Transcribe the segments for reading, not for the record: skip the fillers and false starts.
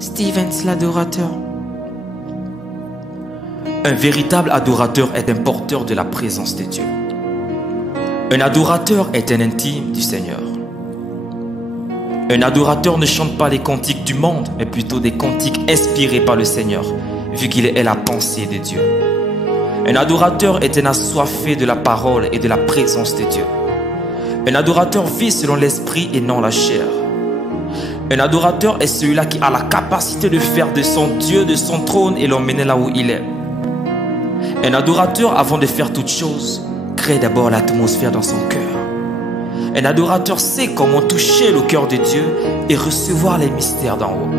Stevens l'adorateur. Un véritable adorateur est un porteur de la présence de Dieu. Un adorateur est un intime du Seigneur. Un adorateur ne chante pas les cantiques du monde, mais plutôt des cantiques inspirés par le Seigneur, vu qu'il est la pensée de Dieu. Un adorateur est un assoiffé de la parole et de la présence de Dieu. Un adorateur vit selon l'esprit et non la chair. Un adorateur est celui-là qui a la capacité de faire de son Dieu, de son trône et l'emmener là où il est. Un adorateur, avant de faire toute chose, crée d'abord l'atmosphère dans son cœur. Un adorateur sait comment toucher le cœur de Dieu et recevoir les mystères d'en haut.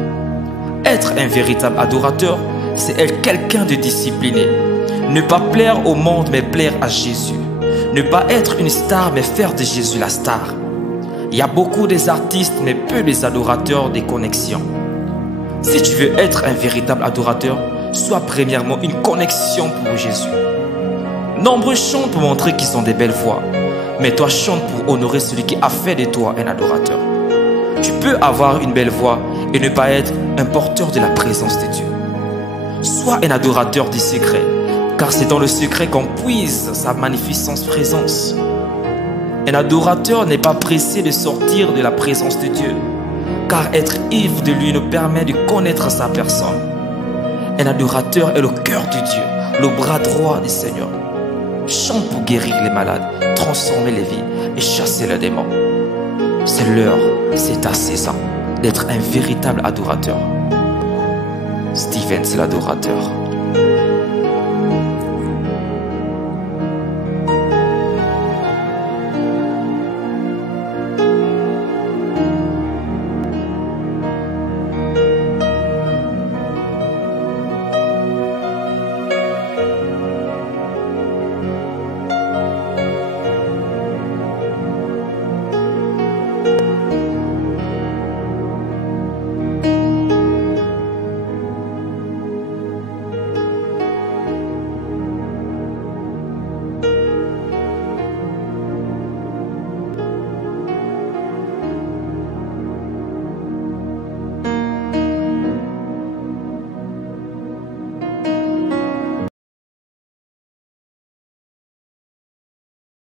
Être un véritable adorateur, c'est être quelqu'un de discipliné. Ne pas plaire au monde, mais plaire à Jésus. Ne pas être une star, mais faire de Jésus la star. Il y a beaucoup des artistes, mais peu des adorateurs des connexions. Si tu veux être un véritable adorateur, sois premièrement une connexion pour Jésus. Nombreux chantent pour montrer qu'ils ont des belles voix, mais toi chante pour honorer celui qui a fait de toi un adorateur. Tu peux avoir une belle voix et ne pas être un porteur de la présence de Dieu. Sois un adorateur du secret, car c'est dans le secret qu'on puise sa magnificente présence. Un adorateur n'est pas pressé de sortir de la présence de Dieu, car être ivre de lui nous permet de connaître sa personne. Un adorateur est le cœur de Dieu, le bras droit du Seigneur. Chante pour guérir les malades, transformer les vies et chasser les démons. C'est l'heure, c'est à 16 ans d'être un véritable adorateur. Stevens l'adorateur.